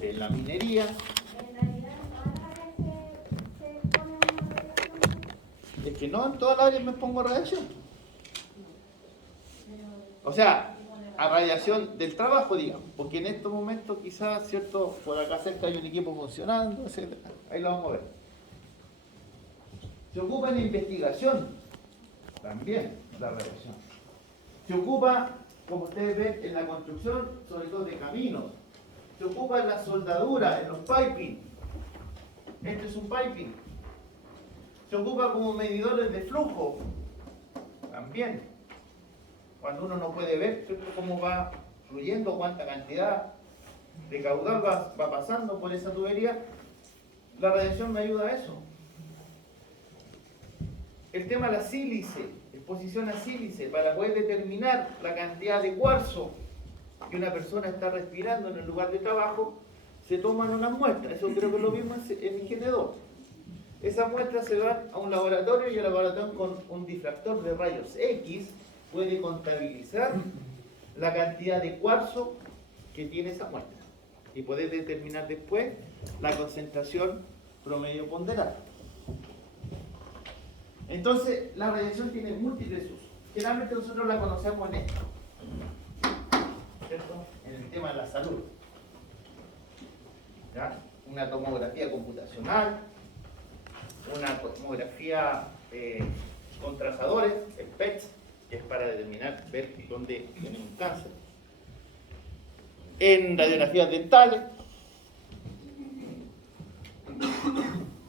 en la minería. Es que no en todas las áreas me pongo radiación. O sea, a radiación del trabajo, digamos, porque en estos momentos quizás, ¿cierto? Por acá cerca hay un equipo funcionando, etc. Ahí lo vamos a ver. Se ocupa en la investigación, también la radiación. Se ocupa, como ustedes ven, en la construcción, sobre todo de caminos. Se ocupa en la soldadura, en los piping. Este es un piping. Se ocupa como medidores de flujo, también. Cuando uno no puede ver, ¿cierto?, cómo va fluyendo, cuánta cantidad de caudal va pasando por esa tubería, la radiación me ayuda a eso. El tema de la sílice, exposición a sílice, para poder determinar la cantidad de cuarzo que una persona está respirando en el lugar de trabajo, se toman unas muestras. Eso creo que lo vimos en Higiene 2. Esas muestras se van a un laboratorio y el laboratorio con un difractor de rayos X puede contabilizar la cantidad de cuarzo que tiene esa muestra y poder determinar después la concentración promedio ponderada. Entonces, la radiación tiene múltiples usos. Generalmente nosotros la conocemos en esto, ¿cierto? En el tema de la salud. ¿Ya? Una tomografía computacional, una tomografía con trazadores, el PET, que es para determinar, ver dónde tiene un cáncer. En radiografías dentales.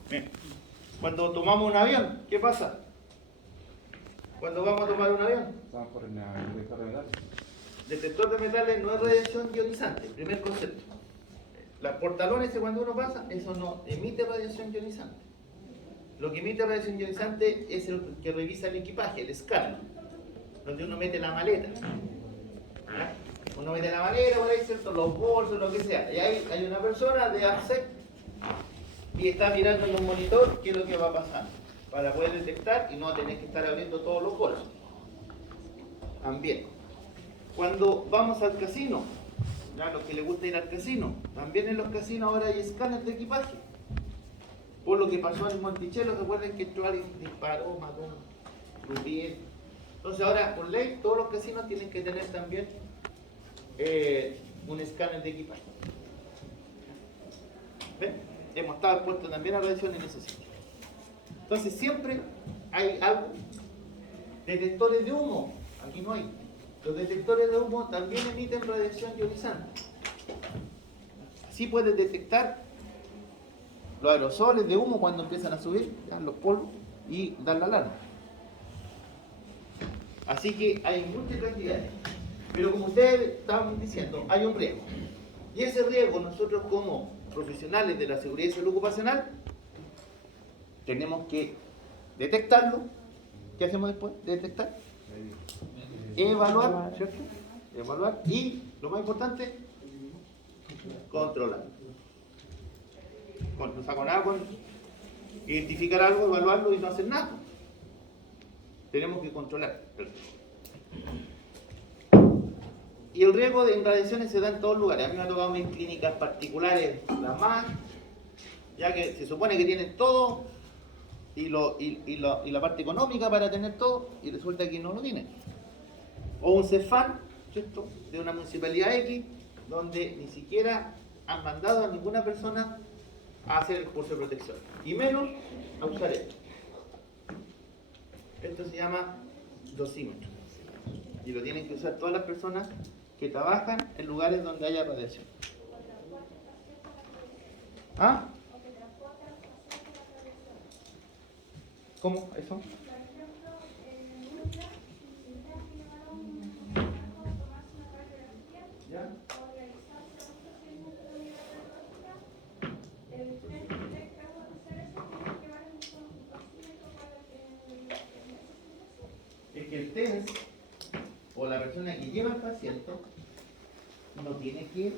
Bien. Cuando tomamos un avión, ¿qué pasa? Cuando vamos a tomar un avión, Vamos por el detector de metales. detector de metales no es radiación ionizante, primer concepto. Las portalones, cuando uno pasa, eso no emite radiación ionizante. Lo que emite radiación ionizante es el que revisa el equipaje, el escáner, donde uno mete la maleta. ¿Ah? Uno mete la maleta, por ahí, ¿cierto?, los bolsos, lo que sea. Y ahí hay una persona de ASEC y está mirando en un monitor qué es lo que va pasando, para poder detectar y no tener que estar abriendo todos los bolsos. También, cuando vamos al casino, a los que les gusta ir al casino, también en los casinos ahora hay escáneres de equipaje. Por lo que pasó en Monticello, recuerden que entró alguien, disparó, mató un croupier. Entonces ahora, por ley, todos los casinos tienen que tener también un escáner de equipaje. ¿Ven? Hemos estado expuestos también a radiación en ese sitio. Entonces siempre hay algo. Detectores de humo, aquí no hay. Los detectores de humo también emiten radiación ionizante. Así puedes detectar los aerosoles de humo cuando empiezan a subir, ya, los polvos, y dar la alarma. Así que hay múltiples actividades. Pero como ustedes estaban diciendo, hay un riesgo. Y ese riesgo nosotros como profesionales de la seguridad y salud ocupacional tenemos que detectarlo. ¿Qué hacemos después de detectar? Evaluar, ¿cierto? Evaluar y, lo más importante, controlar. O sea, con algo, identificar algo, evaluarlo y no hacer nada. Tenemos que controlar. Y el riesgo de radiaciones se da en todos lugares. A mí me ha tocado en clínicas particulares, las más, ya que se supone que tienen todo y la parte económica para tener todo, y resulta que no lo tienen. O un CEFAN, ¿cierto?, de una municipalidad X, donde ni siquiera han mandado a ninguna persona a hacer el curso de protección, y menos a usar esto. Esto se llama dosímetro, y lo tienen que usar todas las personas que trabajan en lugares donde haya radiación. ¿Ah? ¿Cómo? ¿Eso? ¿Ya? Es que el TENS o la persona que lleva al paciente no tiene que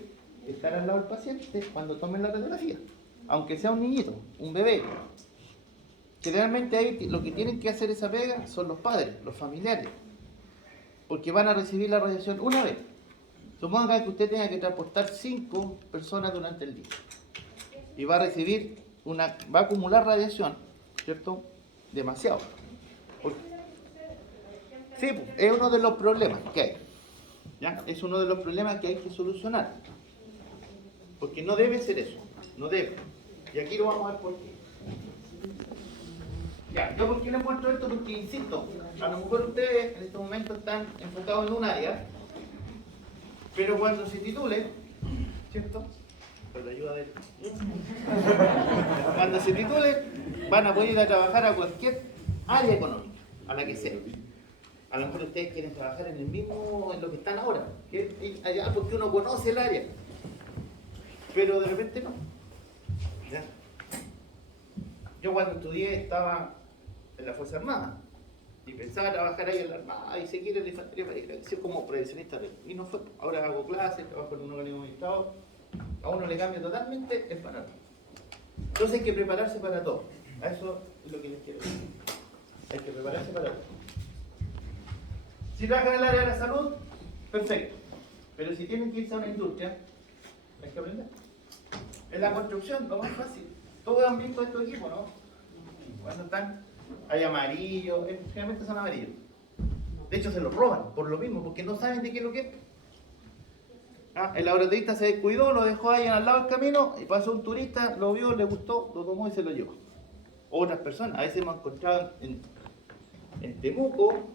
estar al lado del paciente cuando tomen la radiografía, aunque sea un niñito, un bebé. Generalmente ahí lo que tienen que hacer esa pega son los padres, los familiares, porque van a recibir la radiación una vez. Suponga que usted tenga que transportar 5 personas durante el día y va a recibir va a acumular radiación, ¿cierto? Demasiado. Sí, pues, es uno de los problemas que hay. ¿Ya? Es uno de los problemas que hay que solucionar. Porque no debe ser eso, no debe. Y aquí lo vamos a ver por qué. Ya, ¿yo por qué les muestro esto? Porque, insisto, a lo mejor ustedes en este momento están enfocados en un área, pero cuando se titulen, ¿cierto? Con la ayuda de él. Cuando se titulen, van a poder ir a trabajar a cualquier área económica, a la que sea. A lo mejor ustedes quieren trabajar en el mismo, en lo que están ahora, allá porque uno conoce el área, pero de repente no. ¿Ya? Yo cuando estudié estaba en la Fuerza Armada y pensaba trabajar ahí en la Armada y seguir en la infantería para ir a ser como prevencionista y no fue. Ahora hago clases, trabajo en un organismo de Estado, a uno le cambia totalmente el panorama. Entonces hay que prepararse para todo. A eso es lo que les quiero decir. Hay que prepararse para todo. Si trabajan en el área de la salud, perfecto. Pero si tienen que irse a una industria, hay que aprender. En la construcción, lo más fácil. Todos han visto estos equipos, ¿no? Cuando están, hay amarillos, generalmente son amarillos. De hecho, se los roban por lo mismo, porque no saben de qué es lo que es. El laboratorista se descuidó, lo dejó ahí al lado del camino y pasó un turista, lo vio, le gustó, lo tomó y se lo llevó. Otras personas, a veces hemos encontrado en Temuco,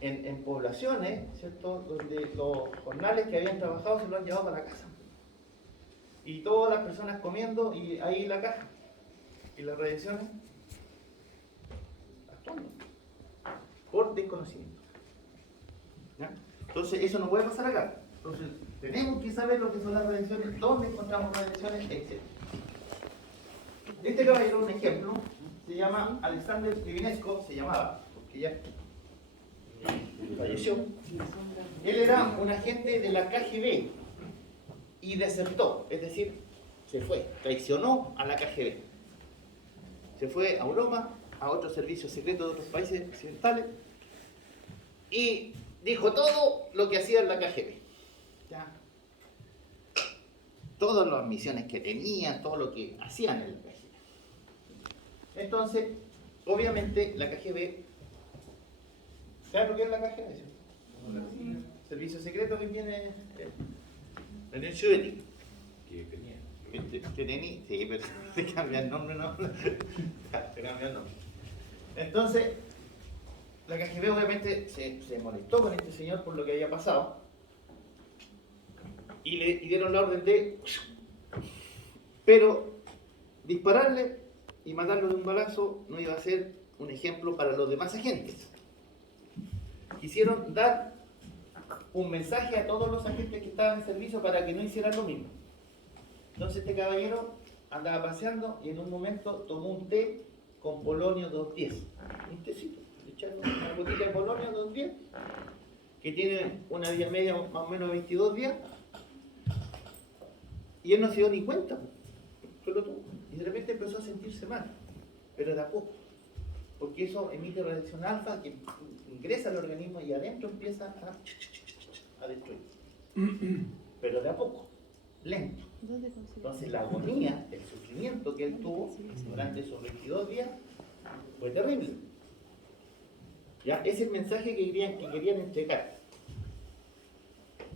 en poblaciones, ¿cierto?, donde los jornales que habían trabajado se lo han llevado para la casa. Y todas las personas comiendo y ahí la caja. Y las radiaciones actuando. Por desconocimiento. ¿Ya? Entonces eso no puede pasar acá. Entonces tenemos que saber lo que son las radiaciones, dónde encontramos radiaciones, etc. Este caballero, un ejemplo, se llama Alexander Livinesco, se llamaba, porque ya falleció. Él era un agente de la KGB y desertó, es decir, se fue, traicionó a la KGB. Se fue a Europa, a otros servicios secretos de otros países occidentales y dijo todo lo que hacía en la KGB. ¿Ya? Todas las misiones que tenían, todo lo que hacían en la KGB. Entonces, obviamente, la KGB, ¿sabes lo que es la KGB? ¿Sí? Servicio secreto que tiene la Unión Soviética. Que tenía. Que tenía, sí, pero se cambia el nombre, ¿no? Se cambia el nombre. Entonces, la KGB obviamente se molestó con este señor por lo que había pasado y le dieron la orden de, pero dispararle y matarlo de un balazo no iba a ser un ejemplo para los demás agentes. Quisieron dar un mensaje a todos los agentes que estaban en servicio para que no hicieran lo mismo. Entonces este caballero andaba paseando y en un momento tomó un té con polonio 210. Un tecito, le echaron una botella de polonio 210, que tiene una vida media más o menos 22 días, y él no se dio ni cuenta, solo tomó. Y de repente empezó a sentirse mal, pero de a poco, porque eso emite radiación alfa que ingresa al organismo y adentro empieza a destruir. Pero de a poco, lento. Entonces la agonía, el sufrimiento que él tuvo durante esos 22 días fue terrible. ¿Ya? Es el mensaje que querían entregar.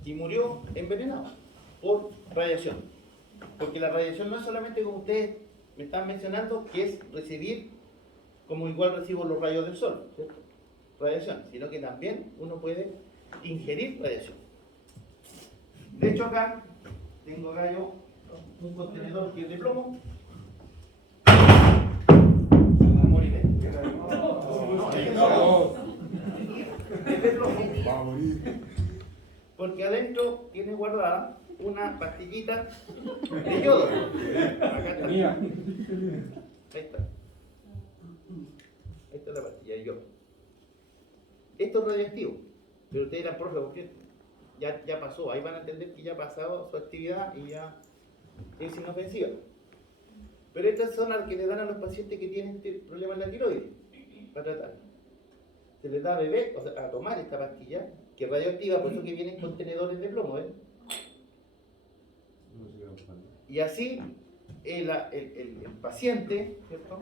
Y murió envenenado por radiación. Porque la radiación no es solamente como ustedes me están mencionando, que es recibir como igual recibo los rayos del sol, ¿cierto? Radiación, sino que también uno puede ingerir radiación. De hecho acá tengo acá yo un contenedor que es de plomo. Moriré. Es de plomo. Va a morir. Porque adentro tiene guardada una pastillita de yodo. Acá está. Ahí está. Ahí está la pastilla de yodo. Esto es radioactivo. Pero ustedes dirán, profe, ¿por qué? Ya pasó, ahí van a entender que ya ha pasado su actividad y ya es inofensiva. Pero estas son las que le dan a los pacientes que tienen este problema en la tiroides para tratar. Se les da a beber, o sea, a tomar esta pastilla que es radioactiva, por eso que vienen contenedores de plomo, ¿eh? Y así el paciente, ¿cierto?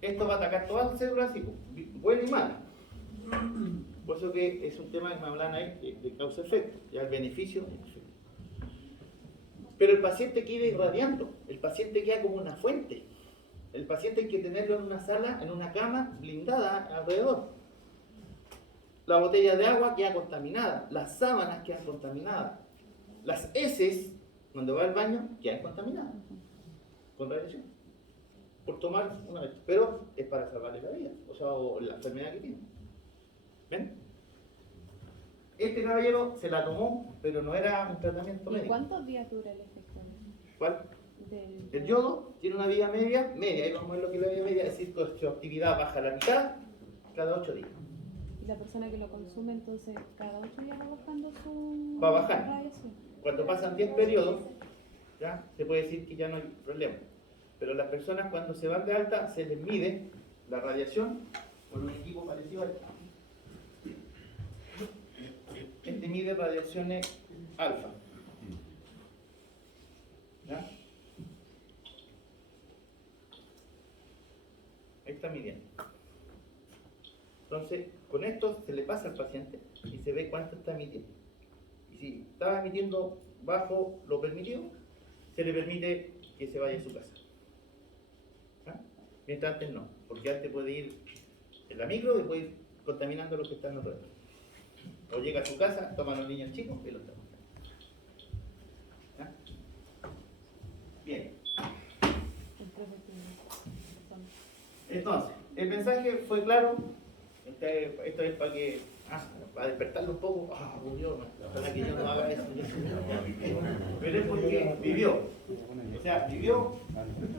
Esto va a atacar todas las células, así, buena y mala. Por eso que es un tema que me hablan ahí de causa-efecto, ya el beneficio. Pero el paciente queda irradiando, el paciente queda como una fuente. El paciente hay que tenerlo en una sala, en una cama blindada alrededor. La botella de agua queda contaminada, las sábanas quedan contaminadas, las heces, cuando va al baño, quedan contaminadas con radiación. Por tomar una vez, pero es para salvarle la vida, o sea, o la enfermedad que tiene. ¿Ven? Este caballero se la tomó, pero no era un tratamiento ¿Y médico. cuántos días dura el efecto ¿Cuál? del El yodo tiene una vida media, ahí vamos a ver lo que es la vida media, es decir, que su actividad baja a la mitad cada 8 días. Y la persona que lo consume, entonces, cada 8 días va bajando su Va bajando. radiación. Cuando pasan 10 periodos, ¿ya? Se puede decir que ya no hay problema. Pero las personas cuando se van de alta se les mide la radiación con un equipo parecido a este. Este mide radiaciones alfa. ¿Ya? Ahí está midiendo. Entonces, con esto se le pasa al paciente y se ve cuánto está emitiendo. Y si estaba emitiendo bajo lo permitido, se le permite que se vaya a su casa. ¿Ah? Mientras antes no, porque antes puede ir en la micro y puede ir contaminando a los que están alrededor. O llega a su casa, toma a los niños chicos y los toma. ¿Ah? Bien. Entonces, el mensaje fue claro. Esto es para que para despertarlo un poco. Murió, ojalá que yo no haga eso. Pero es porque vivió. O sea, vivió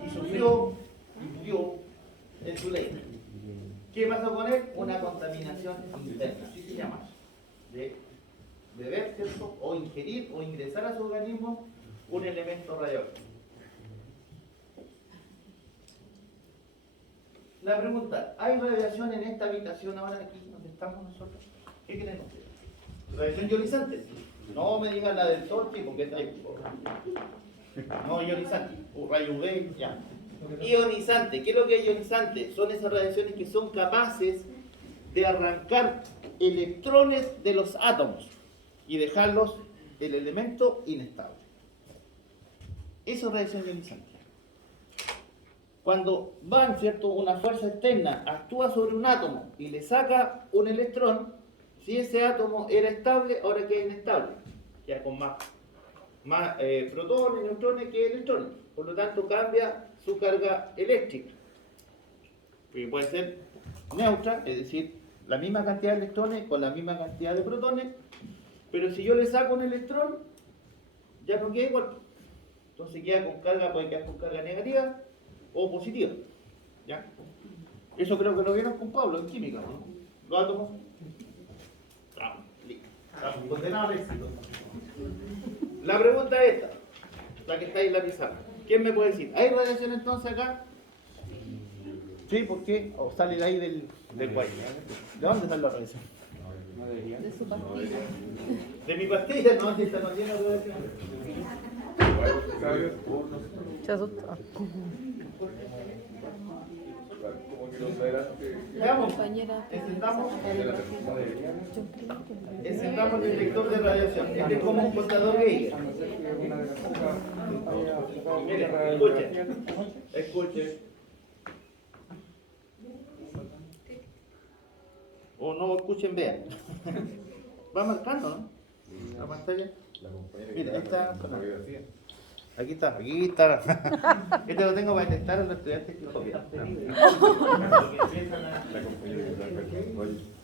y sufrió y vivió en su ley. ¿Qué pasó con él? Una contaminación interna, así se llama. De beber, ¿cierto? O ingerir o ingresar a su organismo un elemento radioactivo. La pregunta, ¿hay radiación en esta habitación ahora aquí donde estamos nosotros? ¿Qué creen ustedes? ¿Radiación ionizante? No me digan la del sol, porque está ahí. No, ionizante. Rayo UV, ya. Ionizante, ¿qué es lo que es ionizante? Son esas radiaciones que son capaces de arrancar electrones de los átomos y dejarlos el elemento inestable. Eso es radiación ionizante. Cuando va, ¿cierto?, una fuerza externa, actúa sobre un átomo y le saca un electrón, si ese átomo era estable, ahora queda inestable, ya con más protones, neutrones que electrones. Por lo tanto, cambia su carga eléctrica. Y puede ser neutra, es decir, la misma cantidad de electrones con la misma cantidad de protones, pero si yo le saco un electrón, ya no queda igual. Entonces queda con carga, puede quedar con carga negativa o positiva. ¿Ya? Eso creo que lo vieron con Pablo en química, ¿no? Los átomos. Estamos condenados al éxito. La pregunta es esta, la que está ahí en la pizarra. ¿Quién me puede decir? ¿Hay radiación entonces acá? Sí, ¿por qué? ¿O sale de ahí del cuello? ¿De dónde sale la radiación? De su pastilla. De mi pastilla, no, si está no tiene radiación. Se asustó. Veamos, Compañera. encendamos el detector de radiación. Este es como un contador Geiger. Miren, escuchen. O no escuchen, vean. Va marcando, ¿no? La pantalla. Mira, ahí está. Aquí está. Este lo tengo para detectar a los estudiantes que copian.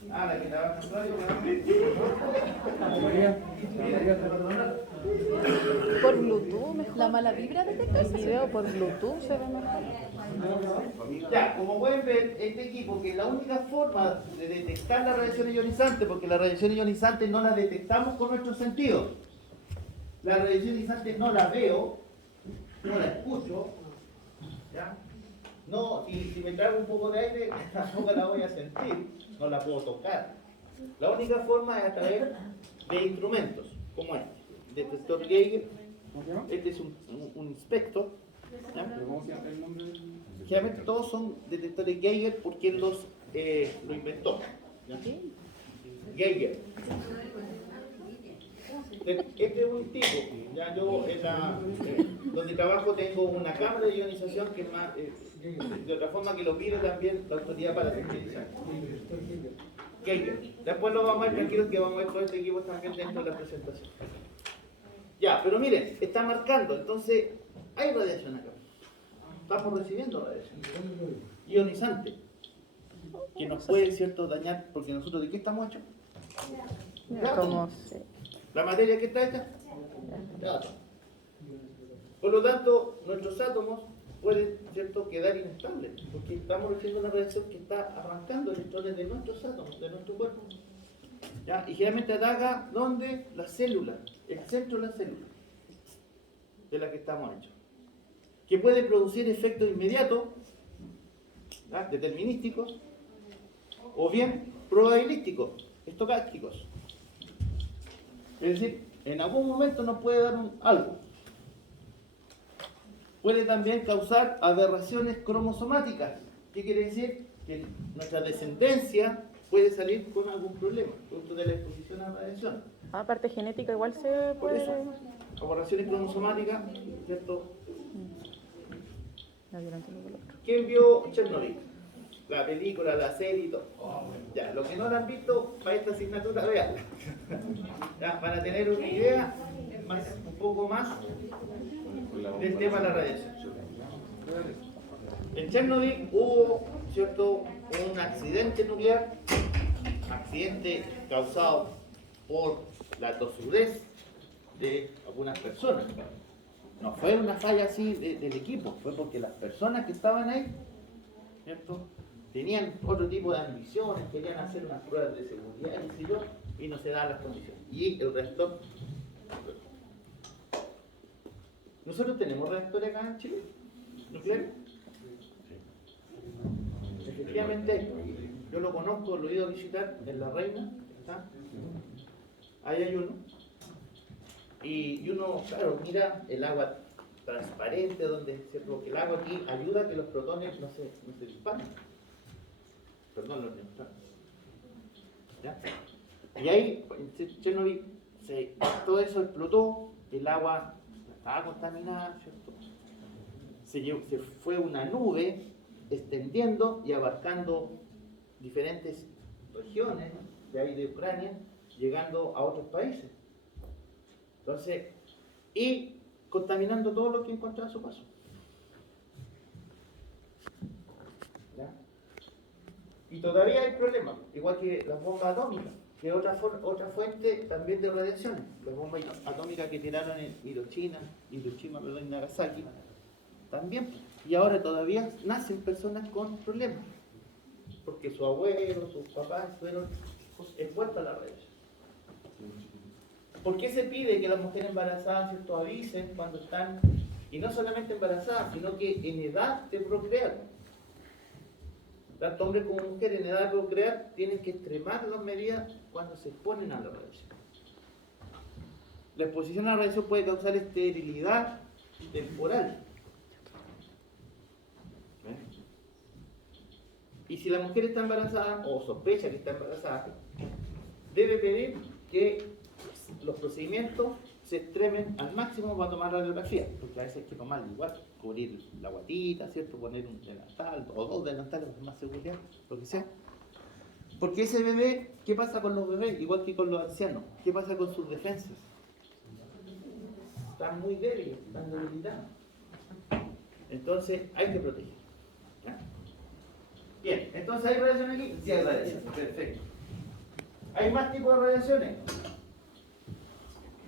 La que trabaja en radio. Por Bluetooth, mejor. La mala vibra detecta El ese video por Bluetooth se ve mejor. Ya, como pueden ver, este equipo, que es la única forma de detectar la radiación ionizante, porque la radiación ionizante no la detectamos con nuestros sentidos. La radiación ionizante no la veo, no la escucho, ¿ya? No, y si me traigo un poco de aire, tampoco la voy a sentir, no la puedo tocar. La única forma es a través de instrumentos como este, detector Geiger. ¿Cómo se llama? Este es un inspector. ¿Ya? ¿Pero cómo se llama el nombre del...? Generalmente todos son detectores Geiger porque él lo inventó. ¿Ya? Geiger. Este es un tipo. Ya yo donde trabajo tengo una cámara de ionización que es más, de otra forma que lo pide también la autoridad para sensibilizar. Geiger. Después lo vamos a ver, tranquilos que vamos a ver todo este equipo también dentro de la presentación. Ya, pero miren, está marcando, entonces hay radiación acá. Estamos recibiendo radiación ionizante que nos puede, cierto, dañar, porque nosotros ¿de qué estamos hechos? De átomos. ¿La materia que está hecha? De átomos. Por lo tanto, nuestros átomos pueden, cierto, quedar inestables, porque estamos recibiendo una radiación que está arrancando electrones de nuestros átomos, de nuestro cuerpo. ¿Ya? Y generalmente ataca, ¿dónde? La célula, el centro de la célula de la que estamos hechos, que puede producir efectos inmediatos, ¿ya? Determinísticos, o bien probabilísticos, estocásticos. Es decir, en algún momento nos puede dar algo. Puede también causar aberraciones cromosomáticas. ¿Qué quiere decir? Que nuestra descendencia puede salir con algún problema, producto de la exposición a la radiación. Aparte genética igual se Por puede... eso, aberraciones cromosomáticas, ¿cierto? No, yo no entiendo por lo otro. ¿Quién vio Chernobyl? La película, la serie y todo. Ya, los que no la han visto, para esta asignatura, vean. Ya, para tener una idea, un poco más del tema de la radiación. En Chernobyl hubo, ¿cierto?, un accidente nuclear, accidente causado por la tosudez de algunas personas. No fue una falla así del equipo, fue porque las personas que estaban ahí, ¿cierto?, tenían otro tipo de ambiciones, querían hacer unas pruebas de seguridad, qué sé yo, y no se daban las condiciones. Y el reactor... ¿Nosotros tenemos reactores acá en Chile? ¿Nucleares? Efectivamente, yo lo conozco, lo he ido a visitar en La Reina, ¿está? Ahí hay uno. Y uno, claro, mira el agua transparente, donde ¿cierto? Que el agua aquí ayuda a que los protones no se disparen. Perdón, los neutrones. ¿Ya? Y ahí, en Chernobyl, todo eso explotó, el agua estaba contaminada, ¿cierto? Se fue una nube extendiendo y abarcando diferentes regiones de ahí de Ucrania, llegando a otros países. Entonces, y contaminando todo lo que encontraba a su paso. ¿Ya? Y todavía hay problemas, igual que las bombas atómicas, que es otra fuente también de radiación. Las bombas atómicas que tiraron en Hiroshima, y Nagasaki, también. Y ahora todavía nacen personas con problemas, porque sus abuelos, sus papás fueron expuestos a la radiación. ¿Por qué se pide que las mujeres embarazadas, ¿cierto?, avisen cuando están, y no solamente embarazadas, sino que en edad de procrear? Tanto hombres como mujeres en edad de procrear tienen que extremar las medidas cuando se exponen a la radiación. La exposición a la radiación puede causar esterilidad temporal. Y si la mujer está embarazada o sospecha que está embarazada, debe pedir que los procedimientos se extremen al máximo para tomar radiografía, porque a veces hay que tomar igual, cubrir la guatita, ¿cierto? Poner un delantal o dos delantales para más seguridad, lo que sea. Porque ese bebé, ¿qué pasa con los bebés? Igual que con los ancianos, ¿qué pasa con sus defensas? Están muy débiles, están debilitados. Entonces hay que proteger. ¿Ya? Bien, entonces ¿hay radiación aquí? Sí hay radiación, perfecto. ¿Hay más tipos de radiaciones?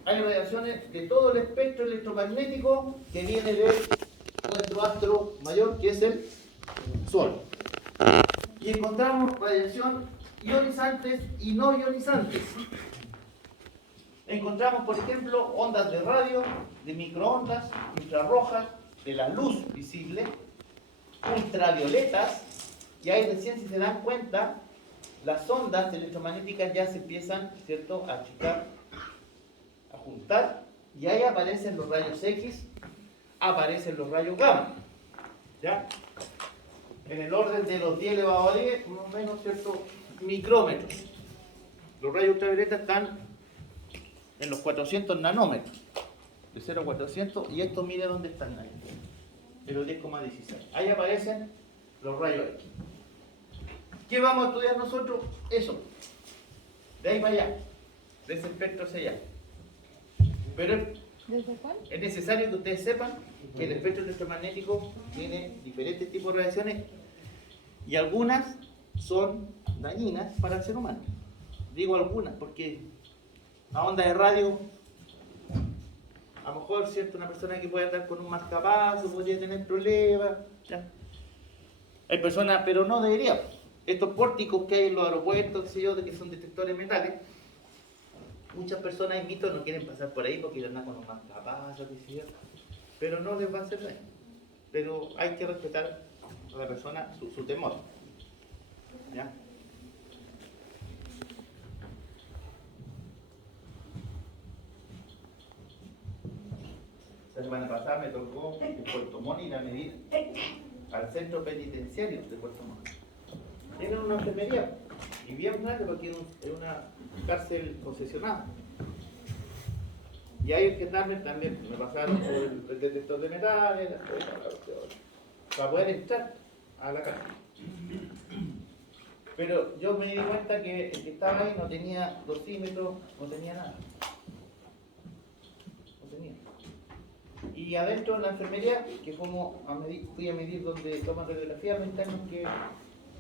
Hay radiaciones de todo el espectro electromagnético que viene de nuestro astro mayor, que es el Sol. Y encontramos radiación ionizantes y no ionizantes. Encontramos, por ejemplo, ondas de radio, de microondas, infrarrojas, de la luz visible, ultravioletas, y ahí recién si se dan cuenta, las ondas electromagnéticas ya se empiezan, ¿cierto?, a achicar, a juntar, y ahí aparecen los rayos X, aparecen los rayos gamma, ¿ya? En el orden de los 10 elevado a 10, más o menos, ¿cierto?, micrómetros. Los rayos ultravioleta están en los 400 nanómetros, de 0 a 400, y esto mire dónde están ahí, en los 10,16. Ahí aparecen los rayos X. ¿Qué vamos a estudiar nosotros? Eso, de ahí para allá, de ese espectro hacia allá. Pero ¿Desde cuál? es necesario que ustedes sepan que el espectro electromagnético tiene diferentes tipos de radiaciones y algunas son dañinas para el ser humano. Digo algunas porque la onda de radio, a lo mejor, ¿cierto?, una persona que puede andar con un marcapaso podría tener problemas, ¿ya? Hay personas, pero no debería. Estos pórticos que hay en los aeropuertos, qué sé yo, de que son detectores de metales, muchas personas en mito no quieren pasar por ahí porque andan con un marcapasos, qué sé yo, pero no les va a hacer daño. Pero hay que respetar a la persona su temor, ¿ya? La semana pasada me tocó en Puerto Montt ir a medir al centro penitenciario de Puerto Montt. Tienen una enfermería y bien grande porque es una cárcel concesionada. Y ahí el gendarme también me pasaron por el detector de metales, para poder entrar a la cárcel. Pero yo me di cuenta que el que estaba ahí no tenía dosímetro, no tenía nada. No tenía. Y adentro en la enfermería, que fui a medir donde toman radiografía los internos que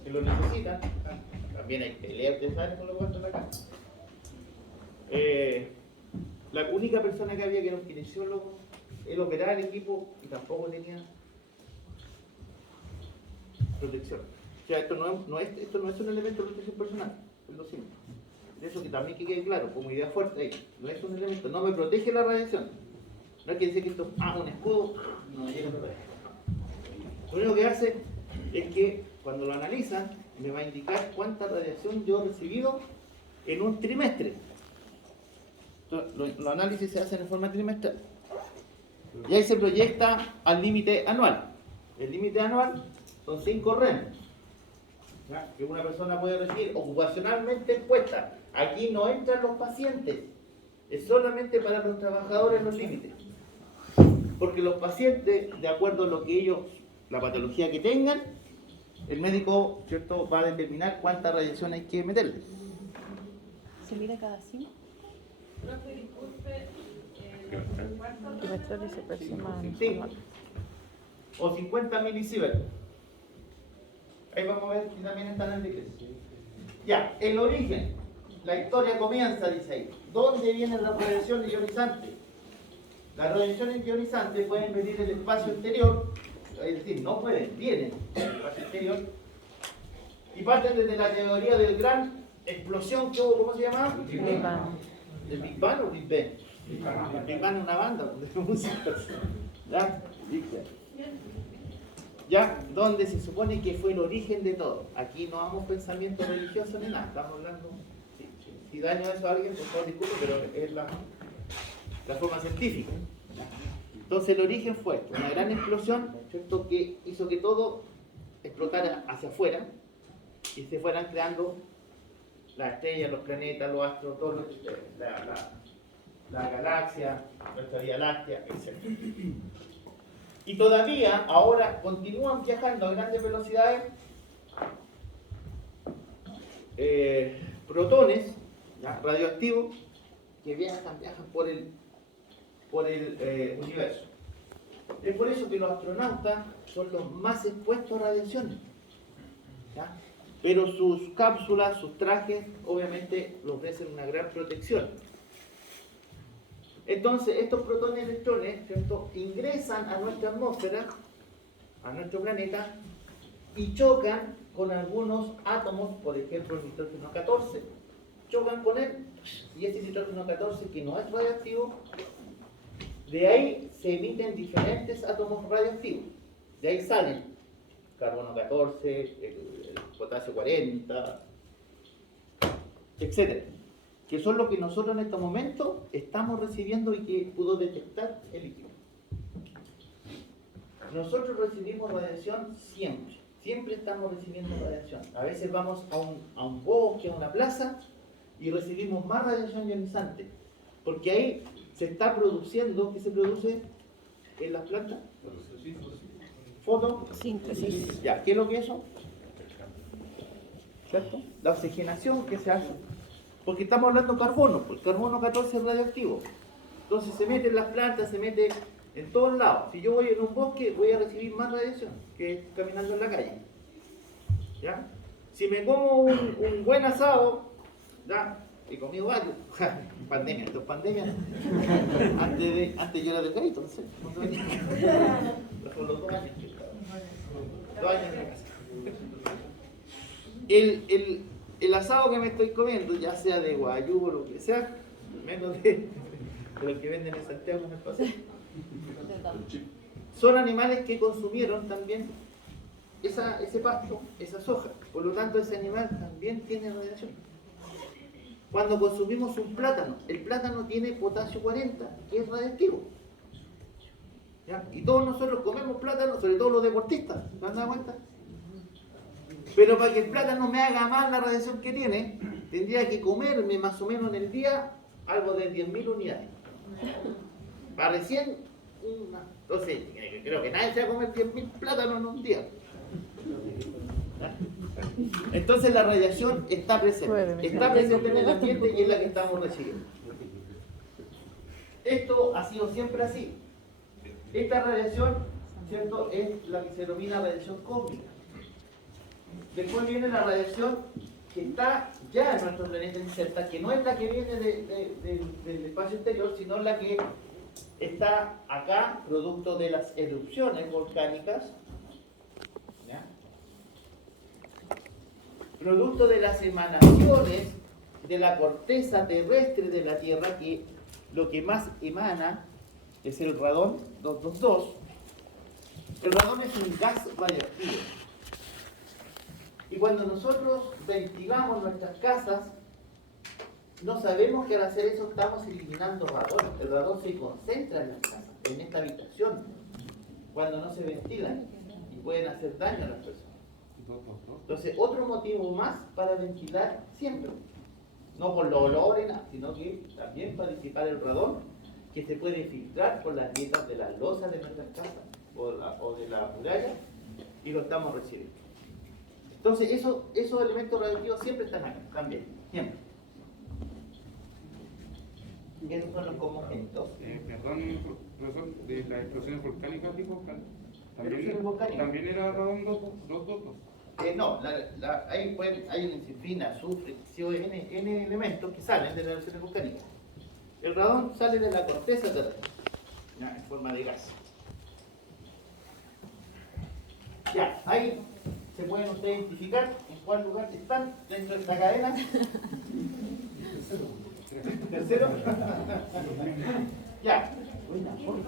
lo necesitan, también hay peleas de sales con los guantes de la casa. La única persona que había que era un kinesiólogo, él operaba el equipo y tampoco tenía protección. O sea, esto no es un elemento de protección personal, es lo simple. De eso que también que quede claro, como idea fuerte ahí, no es un elemento, no me protege la radiación. No es que dice que esto es un escudo, no llega a proteger. Lo único que hace es que cuando lo analizan, me va a indicar cuánta radiación yo he recibido en un trimestre. Los análisis se hacen en forma trimestral. Y ahí se proyecta al límite anual. El límite anual son 5 REM, ¿ya?, que una persona puede recibir ocupacionalmente expuesta. Aquí no entran los pacientes, es solamente para los trabajadores los límites. Porque los pacientes, de acuerdo a lo que ellos, la patología que tengan, el médico, ¿cierto?, va a determinar cuánta radiación hay que meterle. ¿Se mide cada 5? Profe, disculpe, Trimestral y se aproxima Sí. anual. O 50 milisieverts. Ahí vamos a ver que también están en la iglesia. Ya, el origen. La historia comienza, dice ahí. ¿Dónde viene la radiación ionizante? Las radiaciones ionizantes pueden venir del espacio exterior, es decir, no pueden, vienen del espacio exterior, y parten desde la teoría del gran explosión que hubo, ¿cómo se llamaba? Big Bang. ¿El Big Bang o Big Bang? Big Bang es una banda de música. ¿Ya? Big Bang. ¿Ya? Donde se supone que fue el origen de todo. Aquí no damos pensamiento religioso ni nada, estamos hablando. Si daño eso a alguien, por favor disculpe, pero es la forma científica. Entonces el origen fue esto, una gran explosión, ¿cierto?, que hizo que todo explotara hacia afuera y se fueran creando las estrellas, los planetas, los astros, todo la galaxia, nuestra Vía Láctea, etc. Y todavía, ahora, continúan viajando a grandes velocidades protones, ¿ya?, radioactivos, que viajan por el universo. Es por eso que los astronautas son los más expuestos a radiaciones, ¿ya? Pero sus cápsulas, sus trajes, obviamente los ofrecen una gran protección. Entonces, estos protones y electrones, ¿cierto?, ingresan a nuestra atmósfera, a nuestro planeta, y chocan con algunos átomos, por ejemplo el nitrógeno 14, chocan con él, y ese nitrógeno 14, que no es radioactivo, de ahí se emiten diferentes átomos radioactivos. De ahí salen carbono 14, el potasio 40, etcétera, que son lo que nosotros en estos momentos estamos recibiendo y que pudo detectar el equipo. Nosotros recibimos radiación siempre, siempre estamos recibiendo radiación. A veces vamos a un bosque, a una plaza y recibimos más radiación ionizante, porque ahí se está produciendo, ¿qué se produce en las plantas? Fotosíntesis. Ya, ¿qué es lo que es eso? ¿Cierto? La oxigenación que se hace. Porque estamos hablando de carbono, pues el carbono 14 es radioactivo. Entonces se mete en las plantas, se mete en todos lados. Si yo voy en un bosque, voy a recibir más radiación que caminando en la calle. ¿Ya? Si me como un buen asado, ¿ya? He comido varios. Pandemia, esto es pandemia. Antes yo era delgadito, no sé. Por los 2 años. 2 años en la casa. El asado que me estoy comiendo, ya sea de guayú o lo que sea, menos de lo que venden en Santiago en el paseo, son animales que consumieron también ese pasto, esa soja. Por lo tanto, ese animal también tiene radiación. Cuando consumimos un plátano, el plátano tiene potasio 40, que es radiactivo. ¿Ya? Y todos nosotros comemos plátano, sobre todo los deportistas, ¿se han dado cuenta? Pero para que el plátano me haga mal la radiación que tiene, tendría que comerme más o menos en el día algo de 10.000 unidades. Para recién una. Entonces, creo que nadie se va a comer 10.000 plátanos en un día. Entonces la radiación está presente. Está presente en el ambiente y es la que estamos recibiendo. Esto ha sido siempre así. Esta radiación, ¿cierto?, es la que se denomina radiación cósmica. Después viene la radiación que está ya en nuestro planeta inserta, que no es la que viene del espacio exterior, sino la que está acá, producto de las erupciones volcánicas, ¿ya? Producto de las emanaciones de la corteza terrestre de la Tierra, que lo que más emana es el radón 222. El radón es un gas radioactivo. Y cuando nosotros ventilamos nuestras casas, no sabemos que al hacer eso estamos eliminando radón. El radón se concentra en las casas, en esta habitación, cuando no se ventilan y pueden hacer daño a las personas. Entonces, otro motivo más para ventilar siempre. No por los olores, sino que también para disipar el radón que se puede filtrar por las grietas de las losas de nuestras casas o de la muralla, y lo estamos recibiendo. Entonces, esos elementos radioactivos siempre están acá, también, siempre. ¿Y esos son los comogénitos? Perdón, profesor, de las explosiones volcánicas tipo ¿Erupciones volcánicas? también era radón 222. No, hay una disciplina, azufre, N elementos que salen de las erupciones volcánicas. El radón sale de la corteza terrestre, ya, en forma de gas. Ya, ahí se pueden ustedes identificar en cuál lugar están dentro de esta cadena. ¿Tercero? Ya.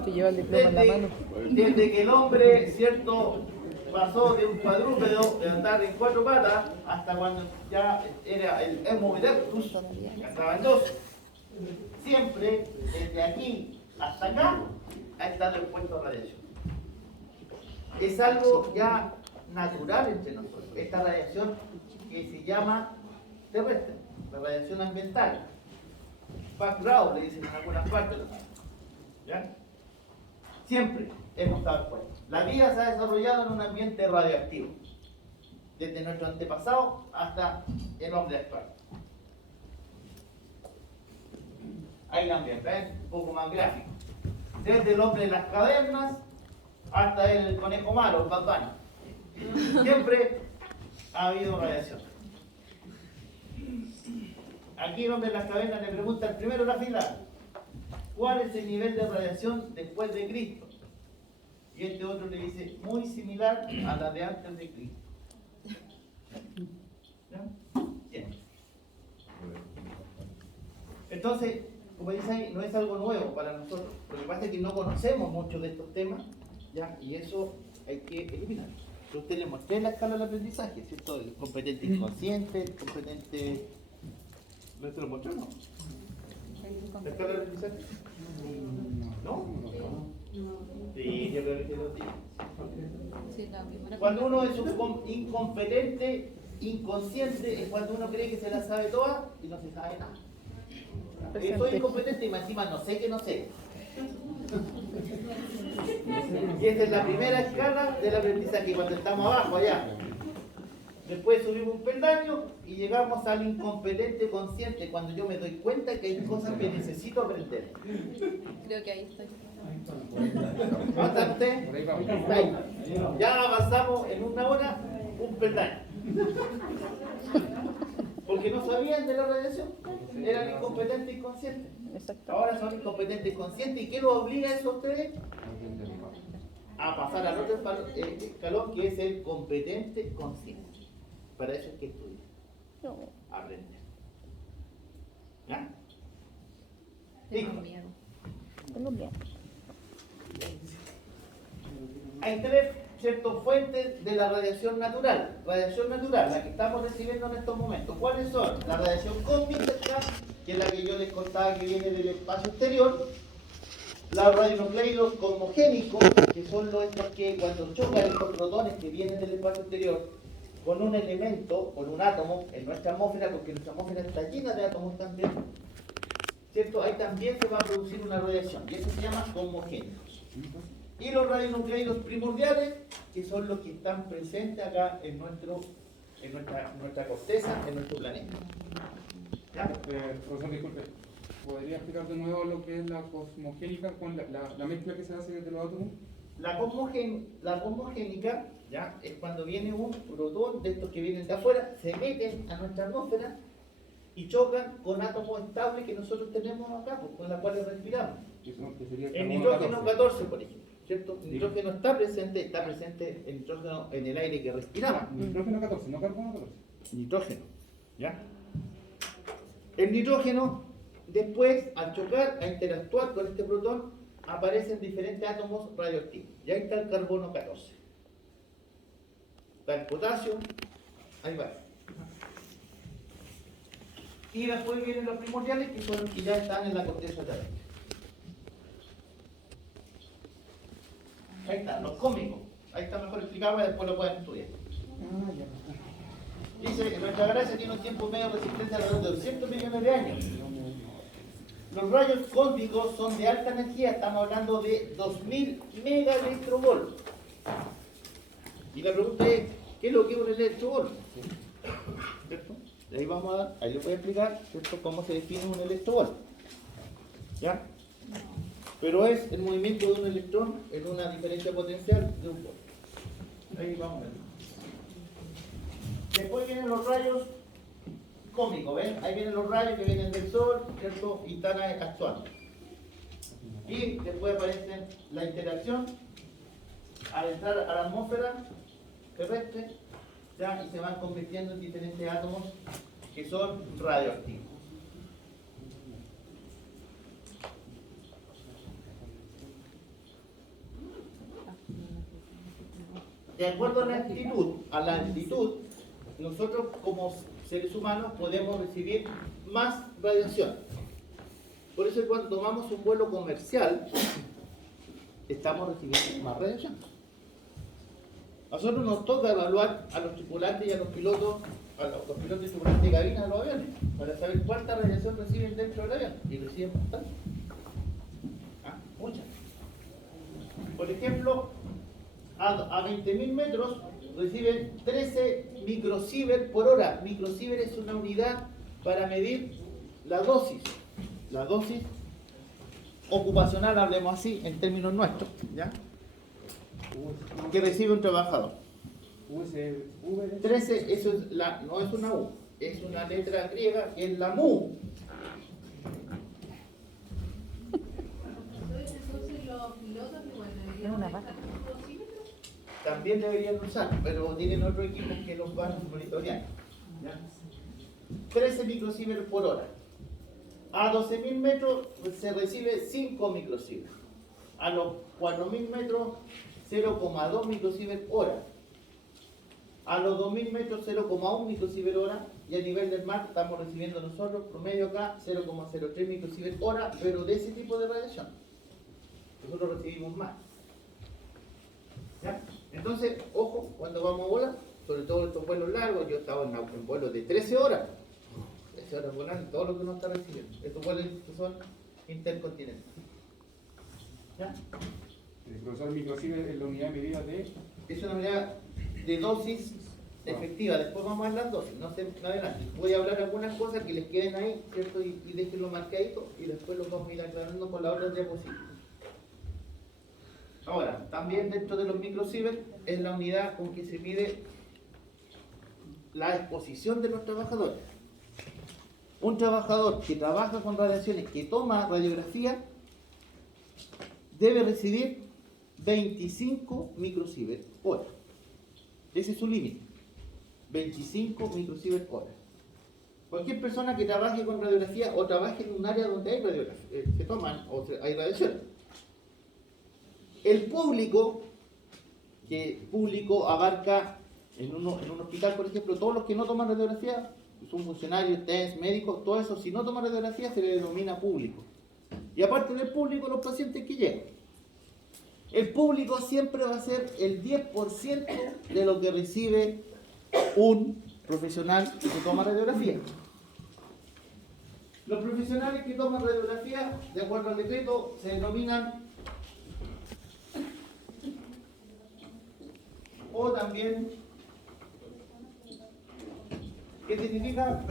Que lleva el diploma en la mano. Desde que el hombre, cierto, pasó de un cuadrúpedo, de andar en 4 patas, hasta cuando ya era el Homo erectus, que andaba en 2. Siempre, desde aquí hasta acá, ha estado expuesto a radiación. Es algo ya natural entre nosotros, esta radiación que se llama terrestre, la radiación ambiental. Background, le dicen en algunas partes. ¿Ya? Siempre hemos estado expuestos. La vida se ha desarrollado en un ambiente radioactivo, desde nuestro antepasado hasta el hombre actual. Ahí también, ¿ven? Un poco más gráfico. Desde el hombre de las cavernas hasta el conejo malo, el Bad Bunny. Siempre ha habido radiación. Aquí el hombre de las cavernas le pregunta al primero de la fila, ¿cuál es el nivel de radiación después de Cristo? Y este otro le dice, muy similar a la de antes de Cristo. ¿Ya? Bien. Entonces, como dice ahí, no es algo nuevo para nosotros. Lo que pasa es que no conocemos mucho de estos temas, ¿ya? Y eso hay que eliminar. Yo a usted le mostré la escala del aprendizaje, ¿cierto? El competente inconsciente, el competente ¿Se lo mostramos? ¿La escala de aprendizaje? ¿No? Sí, yo creo que lo tiene. Sí, la primera. Cuando uno es un incompetente, inconsciente, es cuando uno cree que se la sabe toda y no se sabe nada. Soy incompetente y encima no sé que no sé. Y esta es la primera escala del aprendizaje, cuando estamos abajo allá. Después subimos un peldaño y llegamos al incompetente consciente, cuando yo me doy cuenta que hay cosas que necesito aprender. Creo que ahí estoy. ¿Dónde está usted? Por ahí vamos. Ahí. Ya avanzamos en una hora un peldaño. Porque no sabían de la radiación. Eran incompetentes y conscientes. Exacto. Ahora son incompetentes y conscientes. ¿Y qué los obliga eso a ustedes? A pasar al otro escalón, que es el competente consciente. Para eso es que estudian. No. Aprender. ¿Ya? Tengo Listo. miedo. Tengo miedo. Hay tres fuentes de la radiación natural. Radiación natural, la que estamos recibiendo en estos momentos. ¿Cuáles son? La radiación cósmica, que es la que yo les contaba que viene del espacio exterior. Los radionucleidos cosmogénicos, que son estos que cuando chocan estos protones que vienen del espacio exterior con un elemento, con un átomo en nuestra atmósfera, porque nuestra atmósfera está llena de átomos también, ¿cierto? Ahí también se va a producir una radiación, y eso se llama cosmogénicos. Y los radionucleidos primordiales, que son los que están presentes acá en nuestra corteza, en nuestro planeta. ¿Ya? Profesor, disculpe, ¿podría explicar de nuevo lo que es la cosmogénica con la mezcla que se hace de los átomos? La cosmogénica, ¿ya? Es cuando viene un protón de estos que vienen de afuera, se meten a nuestra atmósfera y chocan con átomos estables que nosotros tenemos acá, pues, con los cuales respiramos. Que sería El carbono nitrógeno 14, por ejemplo, ¿cierto? El nitrógeno está presente el nitrógeno en el aire que respiramos. Nitrógeno 14, no carbono 14. Nitrógeno, ¿ya? El nitrógeno, después, al chocar, a interactuar con este protón, aparecen diferentes átomos radioactivos. Y ahí está el carbono 14. Está el potasio, ahí va. Y después vienen los primordiales, que son los que ya están en la corteza terrestre. Ahí están, los cómicos. Ahí está mejor explicado, y después lo pueden estudiar. Dice que nuestra galaxia tiene un tiempo medio de resistencia alrededor de 200 millones de años. Los rayos cósmicos son de alta energía, estamos hablando de 2000 megaelectrovolts. Y la pregunta es, ¿qué es lo que es un electrovolt? ¿Cierto? Y ahí vamos a dar, ahí les voy a explicar, ¿cierto?, cómo se define un electrovolt. ¿Ya? Pero es el movimiento de un electrón en una diferencia potencial de un volt. Ahí vamos a ver. Después vienen los rayos cósmicos, ¿ven? Ahí vienen los rayos que vienen del Sol, ¿cierto? Y están actuando. Y después aparece la interacción al entrar a la atmósfera terrestre, ¿ya? Y se van convirtiendo en diferentes átomos que son radioactivos. De acuerdo a la altitud, nosotros como seres humanos podemos recibir más radiación. Por eso cuando tomamos un vuelo comercial, estamos recibiendo más radiación. A nosotros nos toca evaluar a los tripulantes y a los pilotos, y tripulantes de cabina de los aviones, para saber cuánta radiación reciben dentro del avión. Y reciben bastante. Muchas. Por ejemplo, a 20.000 metros reciben 13 microsievert por hora. Microsievert es una unidad para medir la dosis ocupacional, hablemos así, en términos nuestros, ¿ya? Que recibe un trabajador. 13, eso es no es una U, es una letra griega que es la mu. Entonces los pilotos igual Es una vaca. También deberían usar, pero tienen otro equipo que los van monitoreando. 13 microsievert por hora. A 12.000 metros se recibe 5 microsievert. A los 4.000 metros, 0,2 microsievert hora. A los 2000 metros 0,1 microsievert hora y a nivel del mar estamos recibiendo nosotros promedio acá 0,03 microsievert hora, pero de ese tipo de radiación. Nosotros recibimos más. ¿Ya? Entonces, ojo, cuando vamos a volar, sobre todo estos vuelos largos, yo estaba en vuelos de 13 horas. 13 horas volando, todo lo que uno está recibiendo. Estos vuelos son intercontinentales. ¿Ya? El profesor microsievert es la unidad de medida de... Es una unidad de dosis efectiva. Después vamos a las dosis, no sé, no adelante. Voy a hablar algunas cosas que les queden ahí, ¿cierto? Y déjenlo marcadito y después los vamos a ir aclarando con la otra diapositiva. Ahora, también dentro de los microsievert es la unidad con que se mide la exposición de los trabajadores. Un trabajador que trabaja con radiaciones, que toma radiografía, debe recibir 25 microsievert hora. Ese es su límite. 25 microsievert hora. Cualquier persona que trabaje con radiografía o trabaje en un área donde hay radiografía, se toman o hay radiación. El público, que público abarca en un hospital, por ejemplo, todos los que no toman radiografía, son funcionarios, test, médicos, todo eso, si no toman radiografía se le denomina público. Y aparte del público, los pacientes que llegan. El público siempre va a ser el 10% de lo que recibe un profesional que toma radiografía. Los profesionales que toman radiografía, de acuerdo al decreto, se denominan o también, ¿qué significa?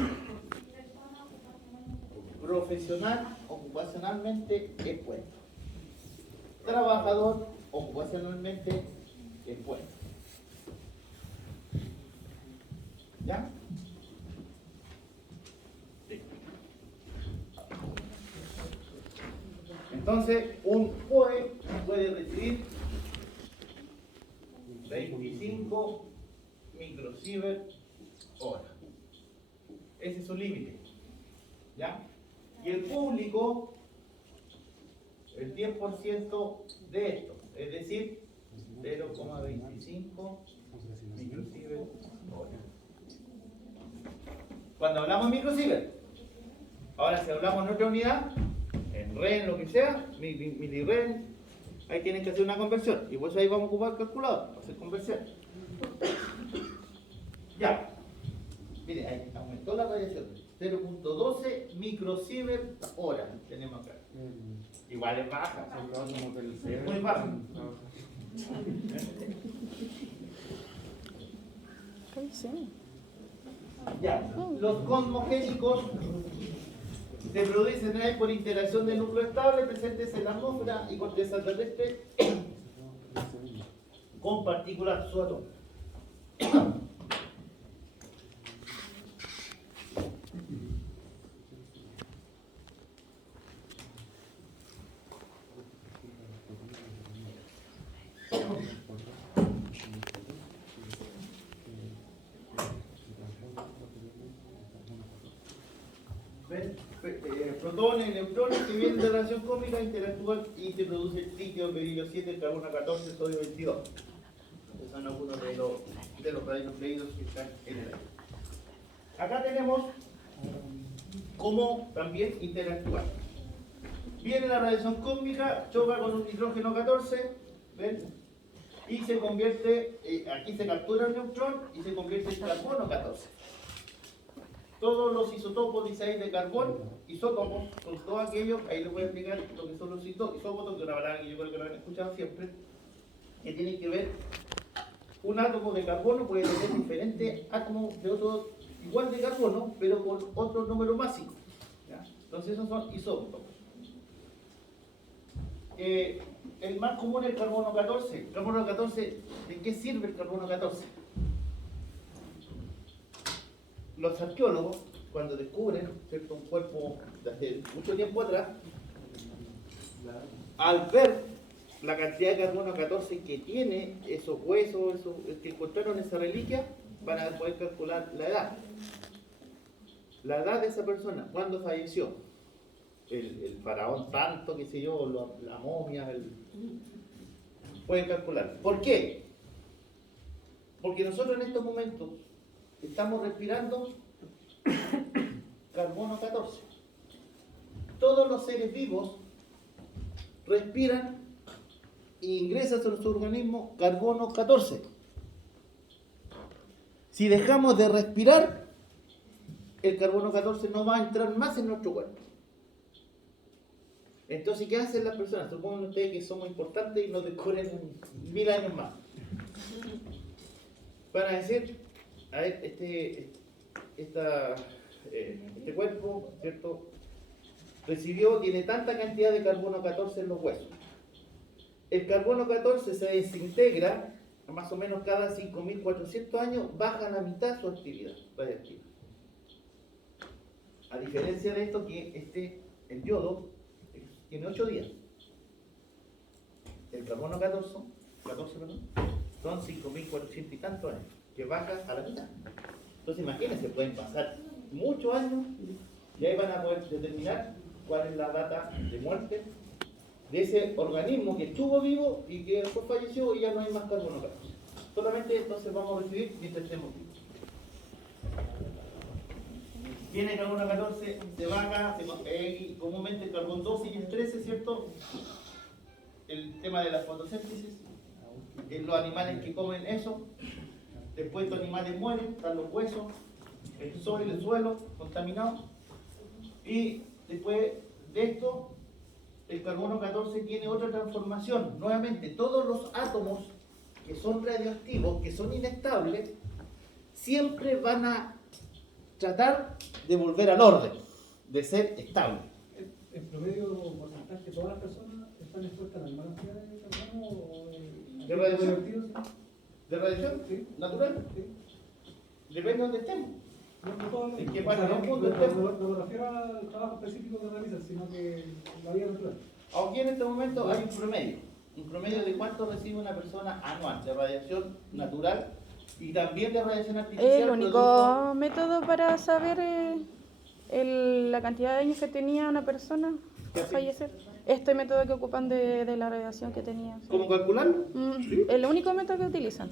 Profesional ocupacionalmente expuesto. Trabajador ocupacionalmente expuesto. ¿Ya? Sí. Entonces, un POE puede recibir 25 microsievert hora. Ese es su límite. ¿Ya? Y el público, el 10% de esto, es decir, 0,25 microsievert hora. Cuando hablamos de microsievert, ahora si hablamos en otra unidad, en REN, lo que sea, miliREN, ahí tienen que hacer una conversión. Y pues ahí vamos a ocupar el calculador para hacer conversión. Ya. Mire, ahí aumentó la radiación. 0,12 microsievert hora tenemos acá. Igual es baja. Muy baja. Ya. Los cosmogénicos se producen ahí por interacción de núcleos estables presentes en la atmósfera y corteza terrestre con partículas subatómicas. Protones, neutrones que vienen de radiación cósmica interactúan y se produce el litio, berilio 7, carbono 14, sodio 22. Estos son algunos de los radionucleidos que están en el aire. Acá tenemos cómo también interactúan. Viene la radiación cósmica, choca con un nitrógeno 14, ¿ven? Y se convierte, aquí se captura el neutrón y se convierte en carbono 14. Todos los isótopos, dice ahí, de carbón, isótopos, son todos aquellos, ahí les voy a explicar lo que son los isótopos, que es una palabra que yo creo que lo han escuchado siempre, que tienen que ver, un átomo de carbono puede tener diferentes átomos de otro, igual de carbono, pero con otro número másico. ¿Ya? Entonces esos son isótopos. El más común es el carbono 14. El carbono 14, ¿de qué sirve el carbono 14? Los arqueólogos, cuando descubren, ¿cierto?, un cuerpo de hace mucho tiempo atrás, al ver la cantidad de carbono 14 que tiene esos huesos, que encontraron esa reliquia, van a poder calcular la edad. La edad de esa persona, cuando falleció. El faraón santo, qué sé yo, la momia, pueden calcular. ¿Por qué? Porque nosotros en estos momentos estamos respirando carbono 14. Todos los seres vivos respiran e ingresan a nuestro organismo carbono 14. Si dejamos de respirar, el carbono 14 no va a entrar más en nuestro cuerpo. Entonces, ¿qué hacen las personas? Supongan ustedes que somos importantes y nos descubren 1000 años más. Van a decir, a ver, este cuerpo, ¿cierto? Tiene tanta cantidad de carbono 14 en los huesos. El carbono 14 se desintegra, más o menos cada 5400 años, baja a la mitad su actividad radiactiva. A diferencia de esto, que el yodo tiene 8 días. El carbono 14 son 5400 y tantos años, que baja a la mitad. Entonces, imagínense, pueden pasar muchos años y ahí van a poder determinar cuál es la data de muerte de ese organismo que estuvo vivo y que después falleció y ya no hay más carbono 14. Solamente entonces vamos a recibir mientras estemos vivos. Viene el carbono 14, se baja, comúnmente el carbono 12 y el 13, ¿cierto? El tema de la fotosíntesis, los animales que comen eso, después estos animales mueren, están los huesos, el suelo contaminado, y después de esto, el carbono 14 tiene otra transformación. Nuevamente, todos los átomos que son radioactivos, que son inestables, siempre van a tratar de volver al orden, de ser estable. ¿En promedio porcentaje todas las personas están expuestas a la misma cantidad de carbono o ¿De radiación? radioactivos? ¿De radiación? Sí. ¿Natural? Sí. Depende de donde estemos. No todos, ¿En qué o parte sea, del mundo no estemos? me refiero al trabajo específico que realizan, sino que la vida natural. Aquí en este momento hay un promedio de cuánto recibe una persona anual de radiación natural y también de radiación artificial. El único método para saber la cantidad de años que tenía una persona al fallecer. Este método que ocupan de la radiación que tenía. ¿Cómo calcularlo? El único método que utilizan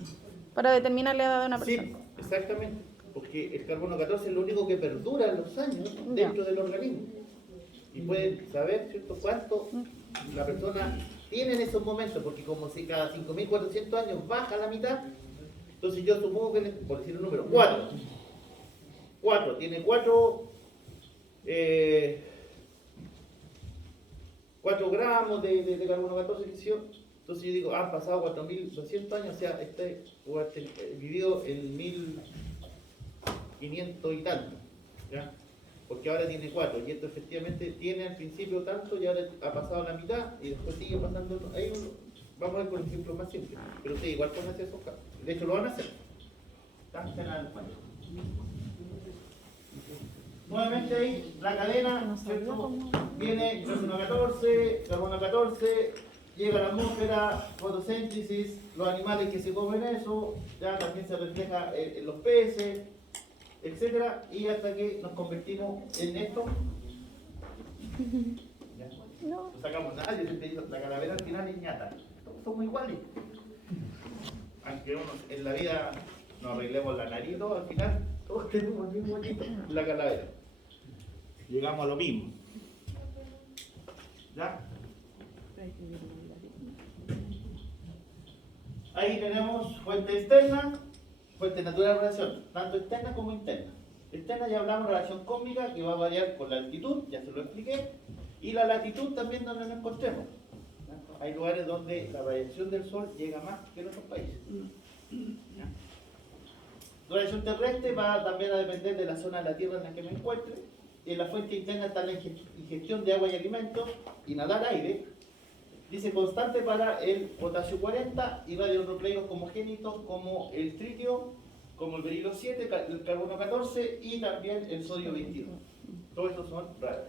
para determinar la edad de una persona. Sí, exactamente. Porque el carbono 14 es lo único que perdura en los años dentro del organismo. Y pueden saber, ¿cierto?, cuánto la persona tiene en esos momentos, porque como si cada 5400 años baja la mitad, entonces yo supongo que, por decir un número, 4 tiene 4 gramos de carbono 14, entonces yo digo, han pasado 4200 años, o sea, vivido en 1500 y tanto, ¿ya? Porque ahora tiene 4, y esto efectivamente tiene al principio tanto, y ahora ha pasado la mitad, y después sigue pasando, vamos a ver con ejemplos más simples, pero ustedes igual pueden hacer esos cálculos, de hecho lo van a hacer. Nuevamente ahí, la cadena, ¿cierto? Viene carbono 14, llega a la atmósfera, fotosíntesis, los animales que se comen eso, ya también se refleja en los peces, etcétera, y hasta que nos convertimos en esto. ¿Ya? No sacamos nada, yo siempre digo, la calavera al final es ñata, todos somos iguales. Aunque uno en la vida nos arreglemos la nariz, al final todos tenemos el mismo huequito, la calavera. Llegamos a lo mismo. ¿Ya? Ahí tenemos fuente externa, fuente natural de radiación, tanto externa como interna. Externa ya hablamos de radiación cósmica, que va a variar por la altitud, ya se lo expliqué, y la latitud también donde nos encontremos. ¿Ya? Hay lugares donde la radiación del Sol llega más que en otros países. ¿Ya? La radiación terrestre va también a depender de la zona de la Tierra en la que me encuentre. En la fuente interna está la ingestión de agua y alimentos, inhalar aire. Dice constante para el potasio 40 y radionucleidos homogéneos como el tritio, como el berilo 7, el carbono 14 y también el sodio 22. Todos estos son raros.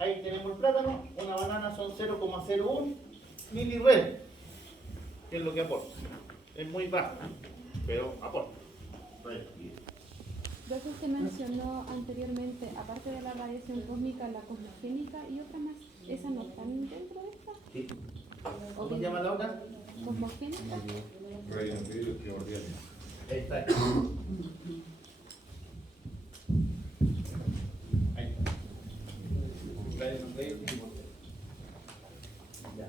Ahí tenemos el plátano, una banana son 0,01 milirem, que es lo que aporta. Es muy bajo, pero aporta. Entonces se mencionó anteriormente, aparte de la radiación cósmica, la cosmogénica y otra más. ¿Esas no están dentro de esta? Sí. ¿Cómo se llama la otra? Cosmogénica. radionucleidos primordiales. Exacto. Ahí está. Radionucleidos primordiales. Ya.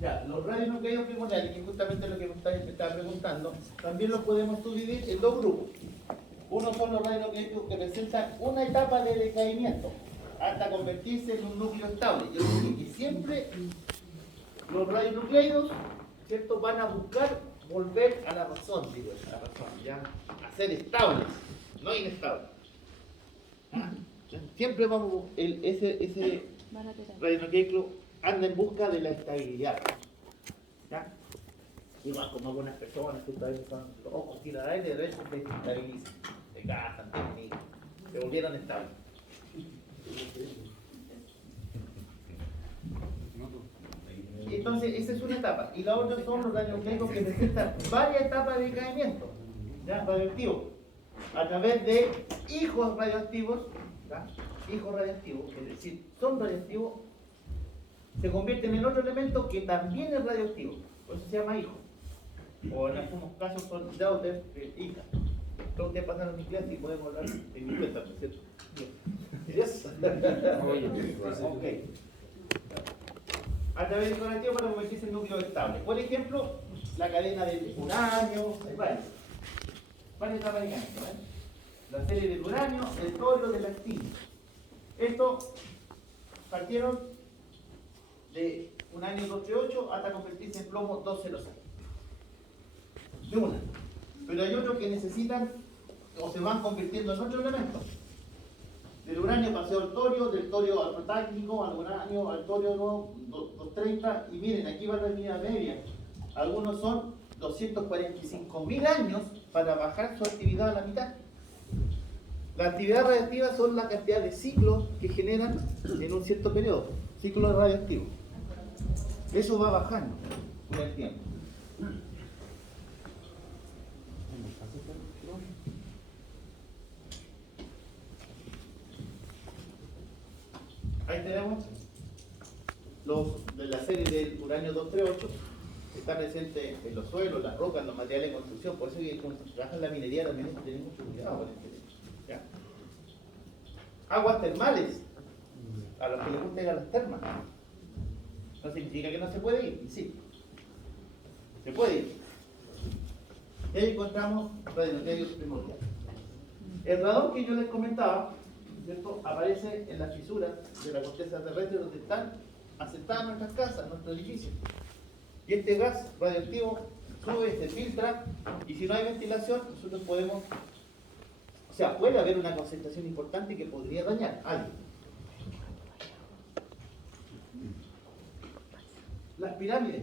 Ya, los radionucleidos primordiales, que es justamente lo que me estaba preguntando, también los podemos subdividir en dos grupos. Uno son los radionucleidos que presentan una etapa de decaimiento hasta convertirse en un núcleo estable. Yo dije que siempre los radionucleidos, ¿cierto?, van a buscar volver a la razón, digo, a la razón, ya, a ser estables, no inestables. ¿Ah? Siempre vamos, ese Van a tener. radionucleido anda en busca de la estabilidad. ¿Ya? Igual como algunas personas que todavía son locos, tiran aire, de repente se estabilizan, se casan, tienen hijos, se volvieron estables. Y entonces, esa es una etapa. Y la otra son los radionucleidos que presentan varias etapas de decaimiento, ¿ya?, radioactivos, a través de hijos radioactivos, ¿ya?, hijos radioactivos, es decir, son radioactivos, se convierten en otro elemento que también es radioactivo, por eso se llama hijo. O en algunos casos son daughter, hija. Todos ustedes pasaron mi clase y podemos hablar de mi cuenta, ¿no es cierto? ¿Yes? Ok. A través del radioactivo para convertirse en núcleo estable. Por ejemplo, la cadena del uranio, hay varias etapas de cadena, ¿eh? La serie del uranio, del torio, del actino. Esto partieron de uranio 238 hasta convertirse en plomo 206. De una. Pero hay otros que necesitan o se van convirtiendo en otro elemento. Del uranio paseo al torio, del torio al protácnico, al uranio, al torio 230, y miren, aquí va la vida media. Algunos son 245.000 años para bajar su actividad a la mitad. La actividad radiactiva son la cantidad de ciclos que generan en un cierto periodo, ciclos radioactivos. Eso va bajando con el tiempo. Ahí tenemos los de la serie del uranio 238, que está presente en los suelos, las rocas, los materiales de construcción. Por eso que cuando se trabaja en la minería también hay que tener mucho cuidado con este tema, ¿ya? Aguas termales, a los que les gusta ir a las termas. No significa que no se puede ir, y sí, se puede ir. Y ahí encontramos radionucleidos primordiales. El radón que yo les comentaba, ¿cierto?, aparece en las fisuras de la corteza terrestre donde están asentadas nuestras casas, nuestros edificios. Y este gas radioactivo sube, se filtra, y si no hay ventilación, nosotros podemos, o sea, puede haber una concentración importante que podría dañar a alguien. Las pirámides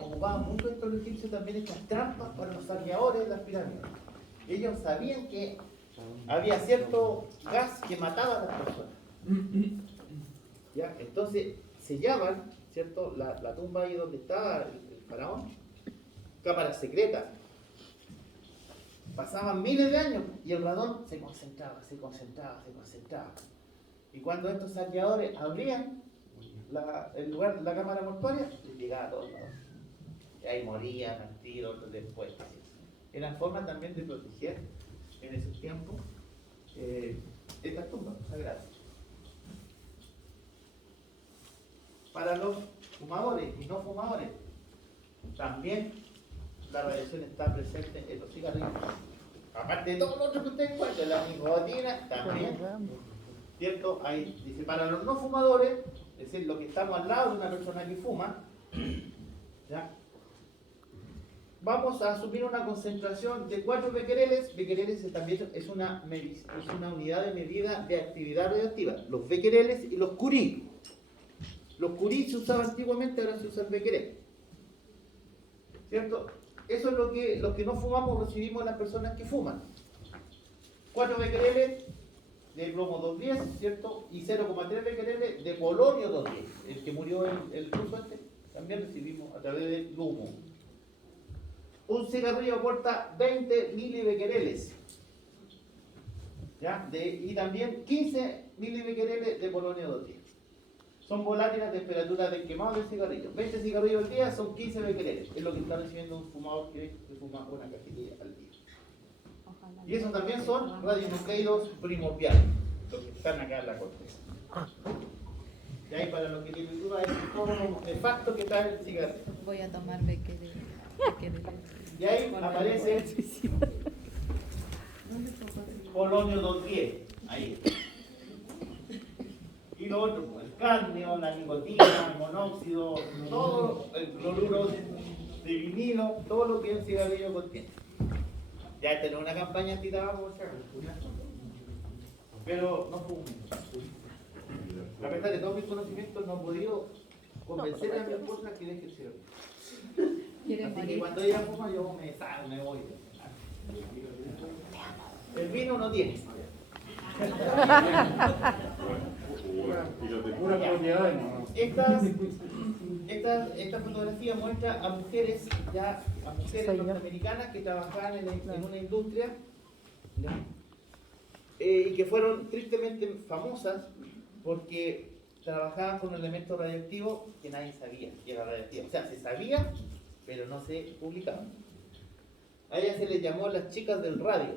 ocupaban mucho estos egipcios también estas trampas para los saqueadores de las pirámides. Ellos sabían que había cierto gas que mataba a las personas. ¿Ya? Entonces sellaban, ¿cierto?, la tumba ahí donde estaba el faraón, cámaras secretas. Pasaban miles de años y el radón se concentraba. Y cuando estos saqueadores abrían el lugar, la cámara mortuaria, les llegaba a todos lados. Y ahí morían al tiro después. Eran formas también de proteger en esos tiempos estas tumbas sagradas. Para los fumadores y no fumadores, también la radiación está presente en los cigarrillos. Aparte de todo lo otro que ustedes encuentran, la nicotina también, ¿cierto? Ahí dice, para los no fumadores, es decir, los que estamos al lado de una persona que fuma, ¿ya?, vamos a asumir una concentración de 4 becquereles. Becquereles también es una unidad de medida de actividad radioactiva. Los becquereles y los curie. Los curie se usaban antiguamente, ahora se usa el becquerel. ¿Cierto? Eso es lo que los que no fumamos recibimos de las personas que fuman. 4 becquereles de plomo 210, ¿cierto? Y 0,3 becquereles de polonio 210. El que murió el ruso este, también recibimos a través del humo. Un cigarrillo aporta 20 milibecquereles. ¿Ya? Y también 15 milibecquereles de polonio 210. Son volátiles a temperatura del quemado del cigarrillo. 20 cigarrillos al día son 15 becquereles. Es lo que está recibiendo un fumador que fuma una cajetilla al día. Ojalá. Y esos también son radionucleidos primordiales, los que están acá en la corteza. Y ahí para los que tienen duda es todo lo nefasto que está el cigarrillo. Voy a tomar becquerel. Y ahí aparece polonio 210. Ahí. Y lo otro, pues, el cadmio, la nicotina, el monóxido, todo el cloruro de vinilo, todo lo que el cigarrillo contiene. Ya tenemos una campaña antitabaco, pero no fumo. A pesar de todos mis conocimientos, no he podido convencer a mi esposa que deje el cigarrillo. ¿Quieres Así que morir? cuando ella fuma, yo me salgo, me voy. El vino no tiene. Pura propiedad, no. Esta fotografía muestra a mujeres norteamericanas que trabajaban en una industria, ¿ya? Y que fueron tristemente famosas porque trabajaban con un elemento radioactivo que nadie sabía que era radioactivo. O sea, se sabía, pero no se publicaba. A ellas se les llamó las chicas del radio.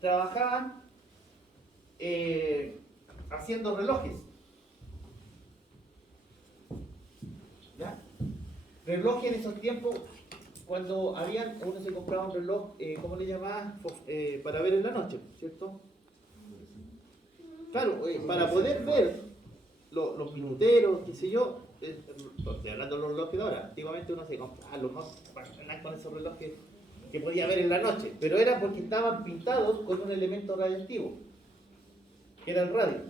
Trabajaban haciendo relojes. ¿Ya? Relojes en esos tiempos, cuando uno se compraba un reloj, ¿cómo le llamaban? Para ver en la noche, ¿cierto? Claro, para poder ver los minuteros, qué sé yo, estoy hablando de los relojes de ahora. Antiguamente uno se compraba los más para con esos relojes que podía ver en la noche, pero era porque estaban pintados con un elemento radioactivo, que era el radio.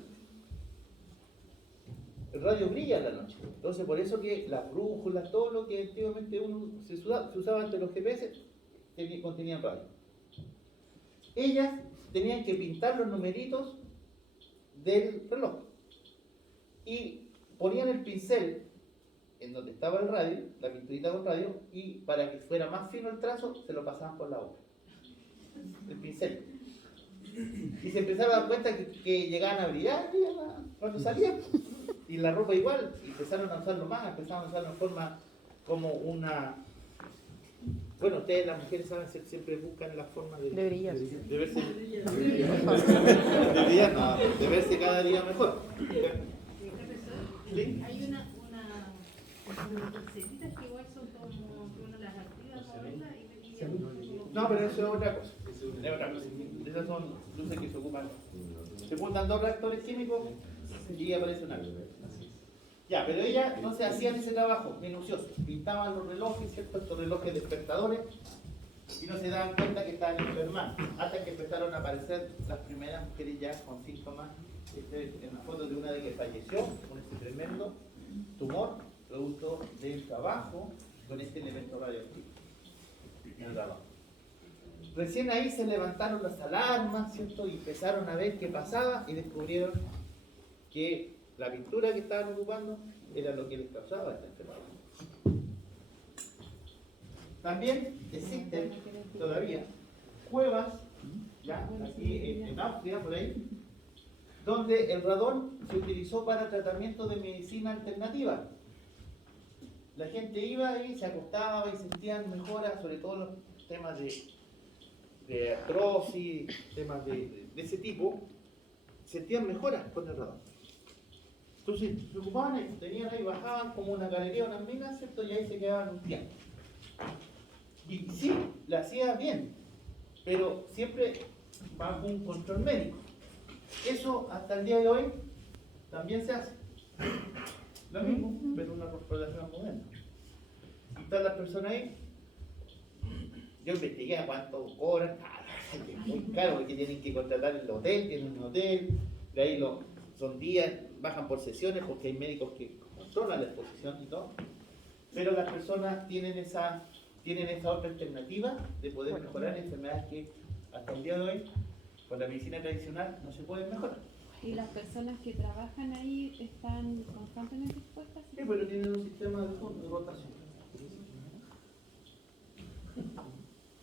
El radio brilla en la noche, entonces por eso que las brújulas, todo lo que antiguamente se usaba ante los GPS, contenían radio. Ellas tenían que pintar los numeritos del reloj y ponían el pincel en donde estaba el radio, la pinturita con radio, y para que fuera más fino el trazo, se lo pasaban por la hoja, el pincel. Y se empezaron a dar cuenta que llegaban a brillar cuando salían. Y la ropa igual, y empezaron a usarlo más, empezaron a usarlo en forma como una... Bueno, ustedes las mujeres saben, siempre buscan la forma de brillar. De verse... De brillar, no, de verse cada día mejor. ¿Sí? Hay unas pulseritas que igual son como que uno las activa para verlas y como... No, pero eso es otra cosa. Es otra cosa. Esas son luces que se ocupan. Se juntan dos reactores químicos y aparece una luz. Ya, pero ellas entonces hacían ese trabajo minucioso. Pintaban los relojes, ¿cierto? Estos relojes despertadores, y no se daban cuenta que estaban enfermando. Hasta que empezaron a aparecer las primeras mujeres ya con síntomas. En la foto de una de que falleció con este tremendo tumor, producto del trabajo con este elemento radioactivo en el trabajo. Recién ahí se levantaron las alarmas, ¿cierto? Y empezaron a ver qué pasaba y descubrieron que la pintura que estaban ocupando era lo que les causaba esta enfermedad. También existen todavía cuevas, ya aquí en Austria, por ahí, donde el radón se utilizó para tratamiento de medicina alternativa. La gente iba ahí, se acostaba y sentían mejoras, sobre todo los temas de artrosis, temas de ese tipo, sentían mejoras con el radón. Entonces se ocupaban y tenían ahí, bajaban como una galería, unas minas, ¿cierto? Y ahí se quedaban un tiempo. Y sí, la hacía bien, pero siempre bajo un control médico. Eso hasta el día de hoy también se hace. Lo mismo, pero una población moderna. Y están las personas ahí. Yo investigué a cuánto cobran. Es muy caro porque tienen que contratar el hotel, tienen un hotel, de ahí son días, bajan por sesiones porque hay médicos que controlan la exposición y todo. Pero las personas tienen esa otra alternativa de poder mejorar enfermedades que hasta el día de hoy con la medicina tradicional no se pueden mejorar. ¿Y las personas que trabajan ahí están constantemente expuestas? Sí, pero tienen un sistema de rotación.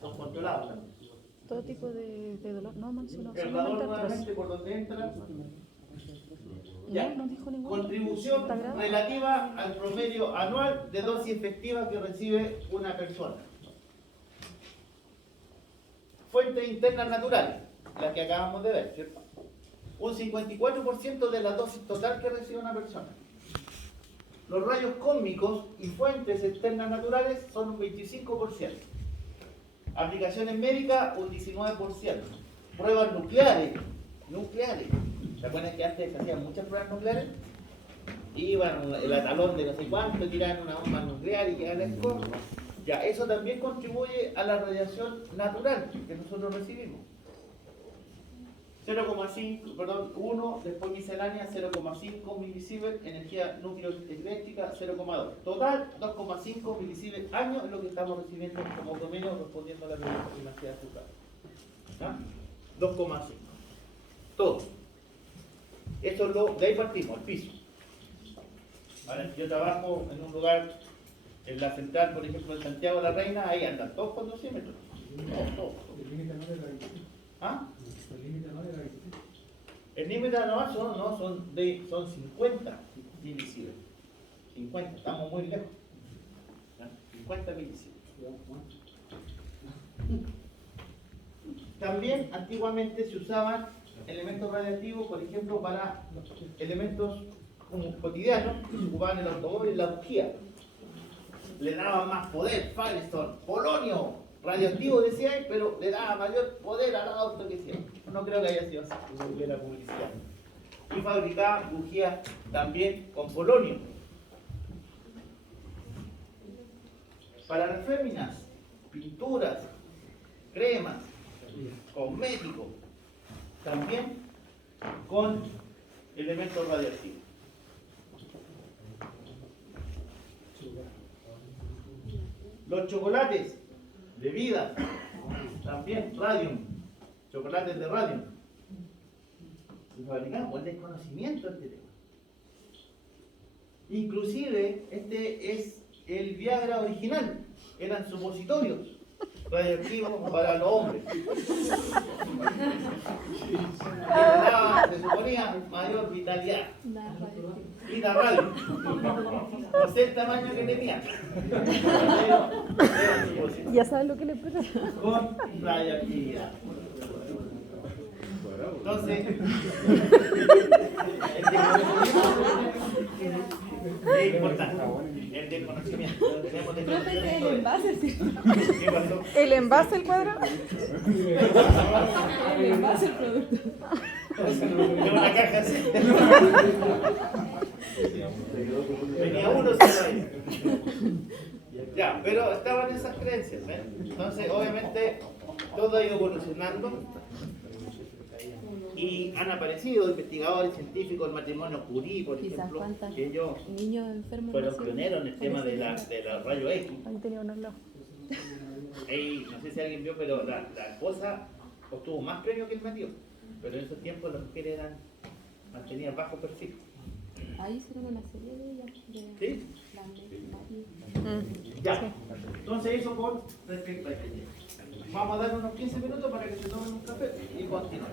Son controlados también. Todo tipo de dolor. No mencionó El solamente radón artrosis. nuevamente por donde entra. Ya. No dijo ningún. Contribución ¿Está grave? relativa al promedio anual de dosis efectiva que recibe una persona. Fuentes internas naturales, las que acabamos de ver, ¿cierto? Un 54% de la dosis total que recibe una persona. Los rayos cósmicos y fuentes externas naturales son un 25%. Aplicaciones médicas, un 19%. Pruebas nucleares. ¿Se acuerdan que antes se hacían muchas pruebas nucleares? Iban el atalón de no sé cuánto, tiraban una bomba nuclear y quedaban en coma. Ya, eso también contribuye a la radiación natural que nosotros recibimos. 1, después miscelánea 0,5 milisievert, energía nucleoeléctrica 0,2. Total 2,5 milisievert año es lo que estamos recibiendo como promedio respondiendo a la primacia de azúcar. ¿Ah? 2,5. Todo. Esto es de ahí partimos, el piso. Ahora, yo trabajo en un lugar, en la central, por ejemplo, en Santiago de la Reina, ahí andan todos con 200 metros. Todos. El límite no es de 26. ¿Ah? El límite no es de 26. El límite anual son 50 milisievert. 50, estamos muy lejos. ¿Ya? 50 milisievert. También antiguamente se usaban elementos radiactivos, por ejemplo, para elementos como cotidianos que se ocupaban en el automóvil y la bujía. Le daba más poder, Firestone, polonio, radioactivo decía él, pero le daba mayor poder al auto que decía. No creo que haya sido así, de la publicidad. Y fabricaba bujías también con polonio. Para las féminas, pinturas, cremas, cosméticos, también con elementos radioactivos. Los chocolates, bebidas, también radium, chocolates de radium. Se fabricaban por el desconocimiento de este tema. Inclusive, este es el Viagra original, eran supositorios radioactivos para los hombres. Se suponía mayor vitalidad. Y la radio. No sé el tamaño que tenía. Ya saben lo que le pasa. Con radioactividad. Entonces, es importante. El desconocimiento. Tenemos El desconocimiento. envase, ¿sí? ¿Qué pasó? ¿El envase, el cuadro? El envase, el producto. De una caja así. Venía uno solo ahí. Ya, pero estaban esas creencias, ¿eh? Entonces, obviamente, todo ha ido evolucionando y han aparecido investigadores científicos, el matrimonio Curie, por Quizás ejemplo, cuántas que ellos niños enfermos fueron nacieron pioneros en el tema de parecidos. la rayo X. Ahí tenía uno al lado. Ahí, no sé si alguien vio, pero la esposa obtuvo más premios que el marido. Pero en esos tiempos las mujeres mantenían bajo perfil. Ahí hicieron una serie de ellas. ¿Sí? Ya. Entonces eso con respecto a este tema. Vamos a dar unos 15 minutos para que se tomen un café y continuemos.